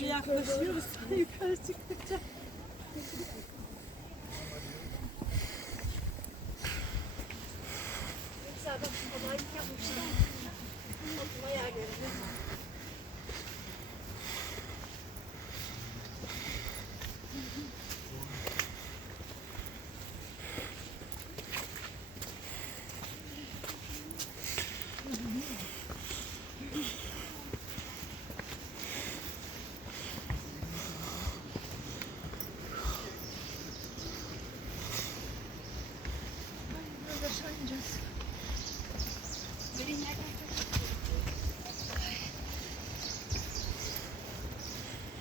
Yaklaşıyoruz yukarı çıktıkça.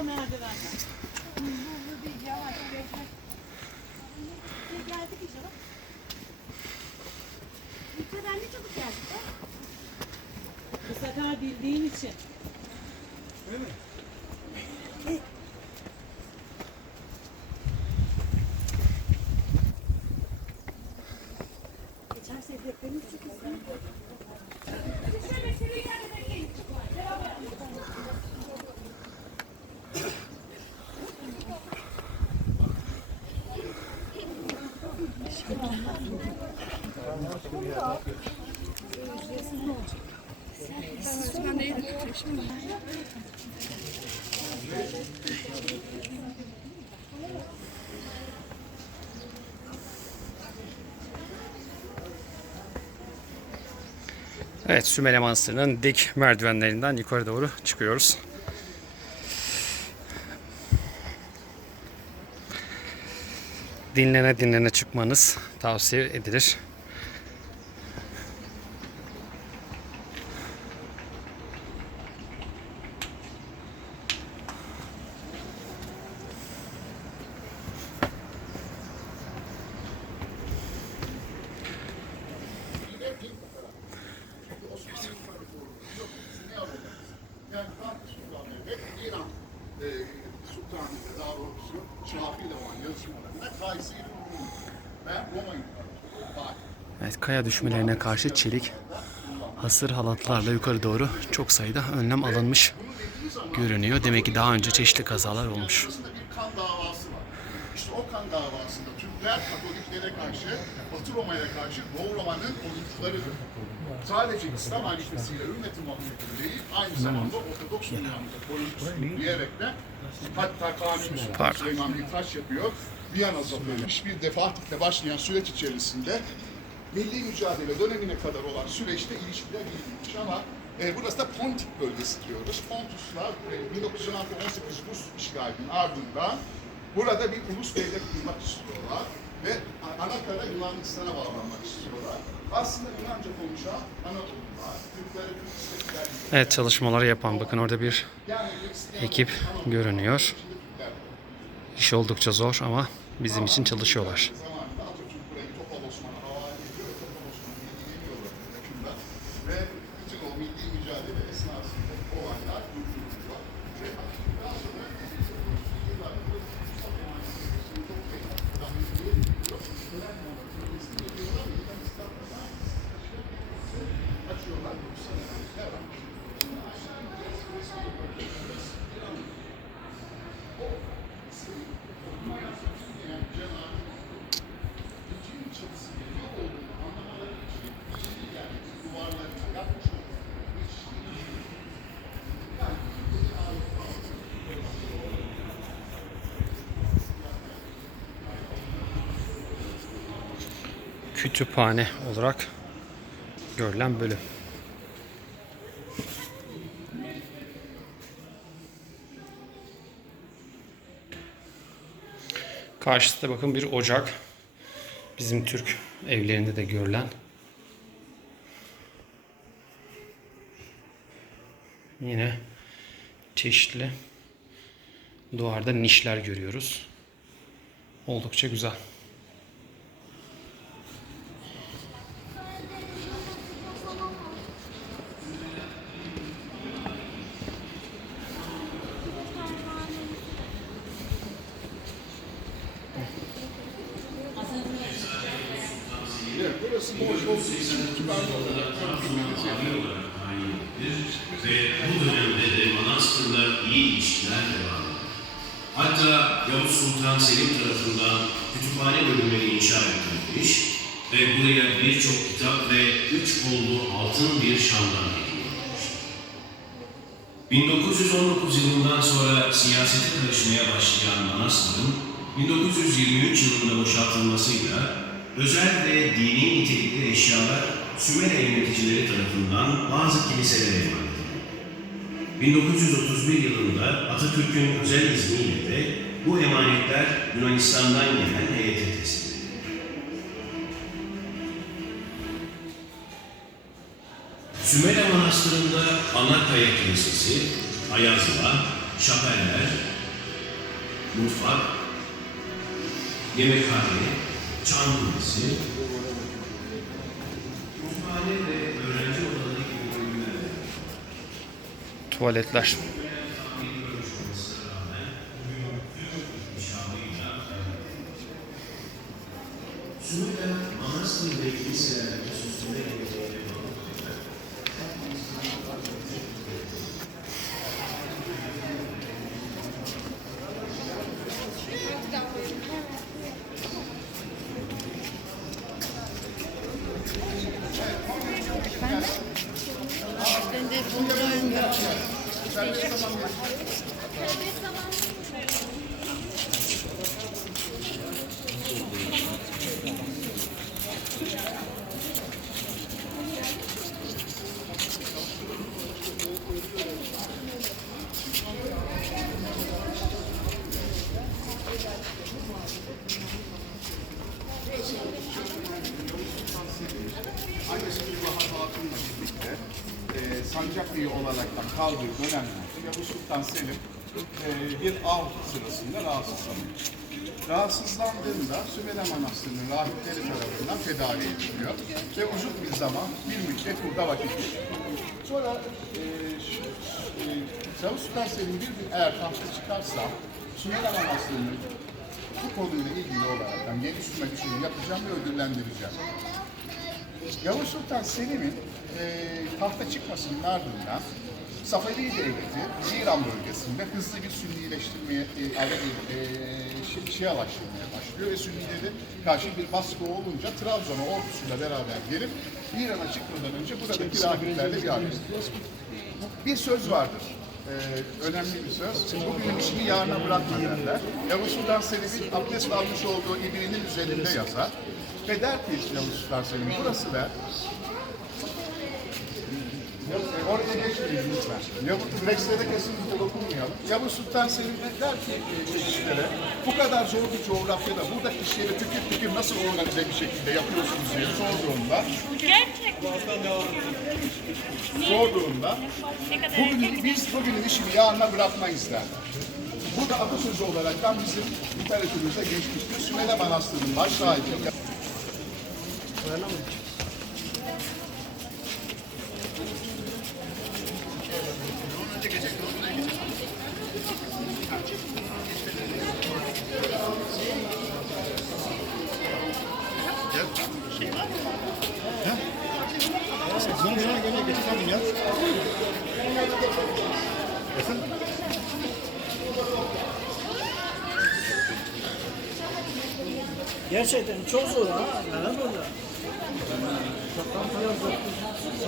o merdivenden. Geldik inşallah. Bu sefer bildiğin için. Geçen Evet Sümele Manastırı'nın dik merdivenlerinden yukarı doğru çıkıyoruz. Dinlene dinlene çıkmanız tavsiye edilir. E, Sultanı'yla daha doğrusu Şafi ile yazışmalarında Kayseri ve Roma İmparatorluğu. Evet, kaya düşmelerine karşı çelik hasır halatlarla yukarı doğru çok sayıda önlem alınmış görünüyor. Demek ki daha önce çeşitli kazalar olmuş. Arasında bir kan davası var. İşte o kan davasında Türkler Katoliklere karşı, Batı Roma'ya karşı Doğu Roma'nın oyuncularıdır. Sadece İslam halifesiyle ümmet-i Muhammed'in değil, aynı zamanda Ortodoks dünyanın da oyuncusu diyerek de hatta Kanuni. Süleyman bir taş yapıyor. Viyana zaferı. Bir defatikle başlayan süreç içerisinde milli mücadele dönemine kadar olan süreçte ilişkiler gelişmiş ama e, burası da Pontik bölgesi diyoruz. Pontuslar e, 1916-18 Rus işgalinin ardından burada bir ulus devlet kurmak istiyorlar ve a- ana kara Yunanistan'a bağlanmak istiyorlar. Aslında Yunanca konuşan Anadolu'lar, Türkler, Türkler, Evet çalışmaları yapan bakın orada bir ekip görünüyor. İş oldukça zor ama bizim için çalışıyorlar. Kütüphane olarak görülen bölüm. Karşısında bakın bir ocak. Bizim Türk evlerinde de görülen. Yine çeşitli duvarda nişler görüyoruz. Oldukça güzel. Evet, burası boş olduğu için kibarlı olarak bilmenizi yapıyorum. Ve bu dönemde de Manastır'la iyi ilişkiler devam ediyor. Hatta Yavuz Sultan Selim tarafından kütüphane bölümleri inşa edilmiş ve buraya birçok kitap ve üç kollu altın bir şamdan eklenmiştir. 1919 yılından sonra siyasete karışmaya başlayan Manastır'ın 1923 yılında boşaltılmasıyla özel ve dini nitelikli eşyalar Sümele yöneticileri tarafından bazı kiliselere emanet. 1931 yılında Atatürk'ün özel izniyle de bu emanetler Yunanistan'dan gelen heyete teslim edildi. Sümele Manastırı'nda Anakaya Kilisesi, Ayazma, şapeller, mutfak, yemekhane, çan kulesi, Tuvaletler. E, Sancaklı'yı olaraktan kaldığı dönemlerde Yavuz Sultan Selim e, bir av sırasında rahatsızlanıyor. Rahatsızlandığında Sümele Manastırı'nın rahipleri tarafından tedavi ediliyor ve uzun bir zaman bir müddet burada vakit geçiriyor. Sonra e, e, Sultan Selim bir gün eğer tahta çıkarsa Sümele Manastırı'nın bu konuyla ilgili olarak yani yeni sürme düşünü yapacağım ve ödüllendireceğim. Yavuz Sultan Selim'in e, tahta çıkmasının ardından Safevi Devleti İran bölgesinde hızlı bir Sünnileştirmeye, e, e, şi- Şialaştırmaya başlıyor ve Sünnileri karşı bir baskı olunca Trabzon'a ordusuyla beraber gelip İran'a çıkmadan önce buradaki rahiplerle bir araya bir söz vardır. Ee, önemli bir söz. Bugünün işini yarına bırakma derler. Yavuz Sultan Selim'in abdest almış olduğu ibrinin üzerinde yazar. Ve der ki Sultan Selim, burası der. Ya- Oraya geçmeyin lütfen. Yavuz, Rex'lere kesinlikle dokunmayalım. Yavuz Sultan Selim de der ki e, çeşitlere, bu kadar zor bir coğrafyada buradaki işleri tükür tükür nasıl organize bir şekilde yapıyorsunuz diye sorduğunda, sorduğunda Bugün, biz bugünün işini yarına bırakmayız derler. Bu da atasözü olaraktan bizim literatürümüze geçmiştir. Sümele Manastırı'nın baş sahibi. Gerçekten çok zor ha. Neden burada? よかった。